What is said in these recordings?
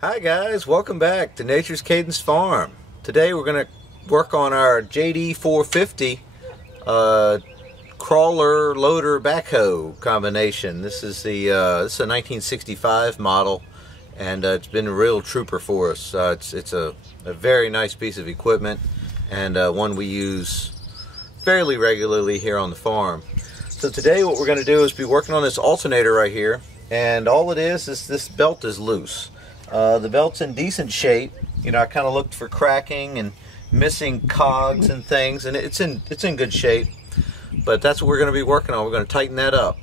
Hi guys, welcome back to Nature's Cadence Farm. Today we're going to work on our JD 450 crawler loader backhoe combination. This is a 1965 model, and it's been a real trooper for us. It's a very nice piece of equipment, and one we use fairly regularly here on the farm. So today what we're going to do is be working on this alternator right here, and all it is this belt is loose. The belt's in decent shape. You know, I kind of looked for cracking and missing cogs and things, and it's in good shape. But that's what we're going to be working on. We're going to tighten that up.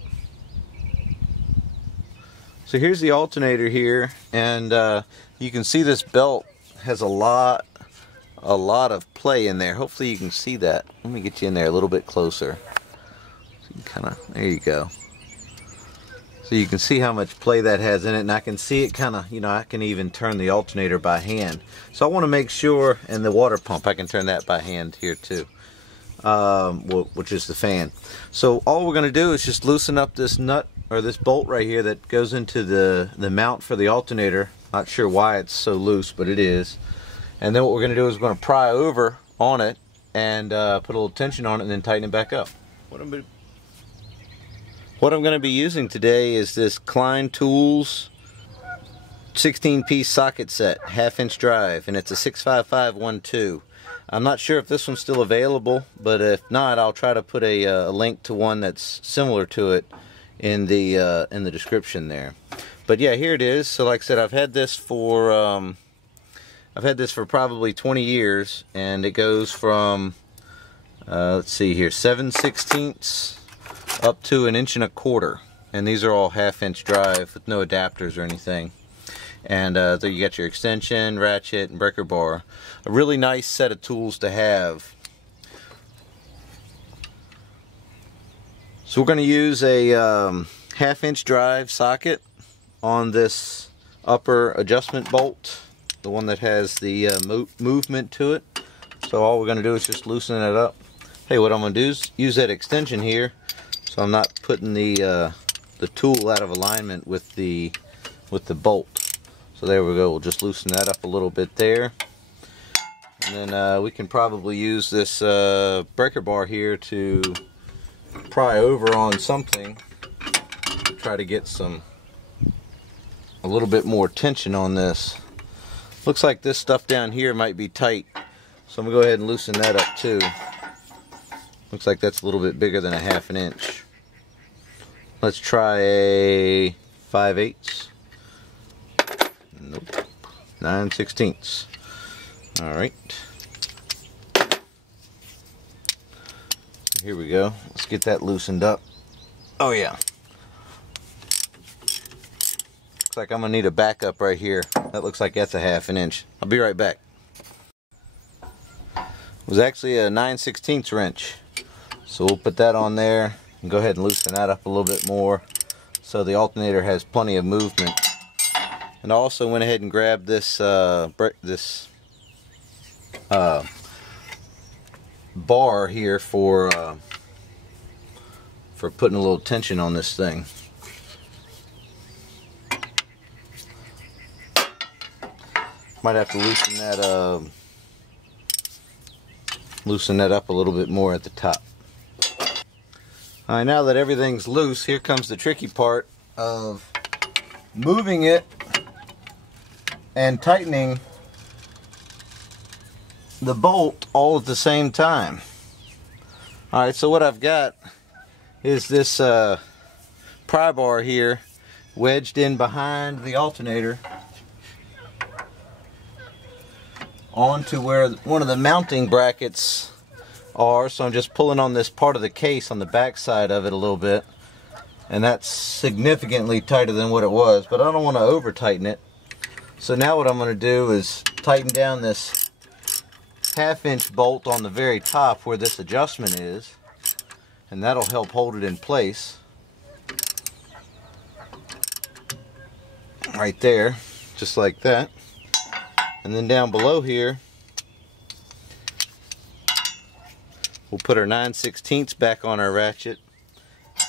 So here's the alternator here, and you can see this belt has a lot of play in there. Hopefully you can see that. Let me get you in there a little bit closer. So you there you go. So you can see how much play that has in it, and I can see it kind of, you know, I can even turn the alternator by hand. So I want to make sure, and the water pump, I can turn that by hand here too, which is the fan. So all we're going to do is just loosen up this nut, or this bolt right here that goes into the mount for the alternator. Not sure why it's so loose, but it is. And then what we're going to do is we're going to pry over on it and put a little tension on it and then tighten it back up. What I'm going to be using today is this Klein Tools 16-piece socket set, 1/2-inch drive, and it's a 65512. I'm not sure if this one's still available, but if not, I'll try to put a link to one that's similar to it in the description there. But yeah, here it is. So like I said, I've had this for probably 20 years, and it goes from let's see here, 7/16 up to 1.25 inches, and these are all 1/2-inch drive with no adapters or anything. And so you got your extension, ratchet, and breaker bar. A really nice set of tools to have. So we're going to use a 1/2-inch drive socket on this upper adjustment bolt, the one that has the movement to it. So all we're going to do is just loosen it up. Hey, what I'm going to do is use that extension here, so I'm not putting the tool out of alignment with the bolt. So there we go. We'll just loosen that up a little bit there, and then we can probably use this breaker bar here to pry over on something to try to get a little bit more tension on this. Looks like this stuff down here might be tight, so I'm gonna go ahead and loosen that up too. Looks like that's a little bit bigger than a 1/2 inch. Let's try a 5/8. Nope. 9/16. Alright. Here we go. Let's get that loosened up. Oh yeah. Looks like I'm going to need a backup right here. That looks like that's a 1/2 inch. I'll be right back. It was actually a 9/16 wrench. So we'll put that on there and go ahead and loosen that up a little bit more so the alternator has plenty of movement. And I also went ahead and grabbed this bar here for putting a little tension on this thing. Might have to loosen that up a little bit more at the top. Alright, now that everything's loose, here comes the tricky part of moving it and tightening the bolt all at the same time. Alright, so what I've got is this pry bar here wedged in behind the alternator onto where one of the mounting brackets are. So I'm just pulling on this part of the case on the back side of it a little bit, and that's significantly tighter than what it was, but I don't want to over tighten it. So now what I'm going to do is tighten down this 1/2 inch bolt on the very top where this adjustment is, and that'll help hold it in place right there, just like that. And then down below here we'll put our 9/16 back on our ratchet,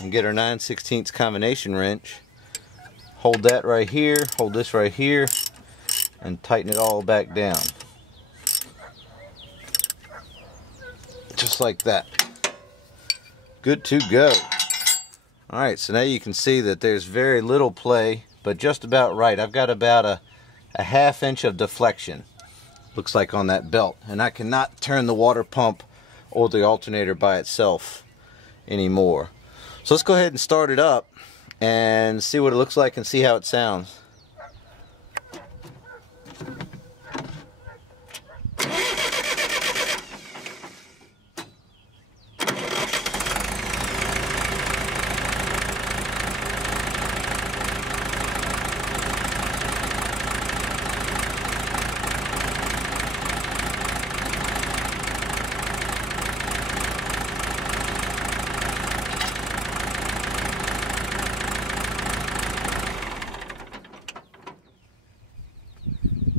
and get our 9/16 combination wrench. Hold that right here, hold this right here, and tighten it all back down. Just like that. Good to go. Alright, so now you can see that there's very little play, but just about right. I've got about a 1/2 inch of deflection, looks like, on that belt. And I cannot turn the water pump or the alternator by itself anymore. So let's go ahead and start it up and see what it looks like and see how it sounds.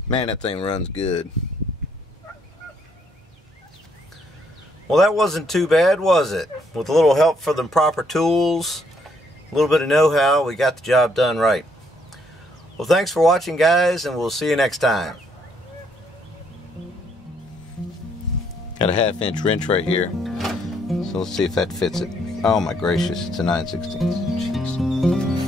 Man, that thing runs good. Well, that wasn't too bad, was it? With a little help for the proper tools, a little bit of know-how, we got the job done right. Well, thanks for watching, guys, and we'll see you next time. Got a 1/2 inch wrench right here, so let's see if that fits it. Oh my gracious, it's a 9/16. Jeez.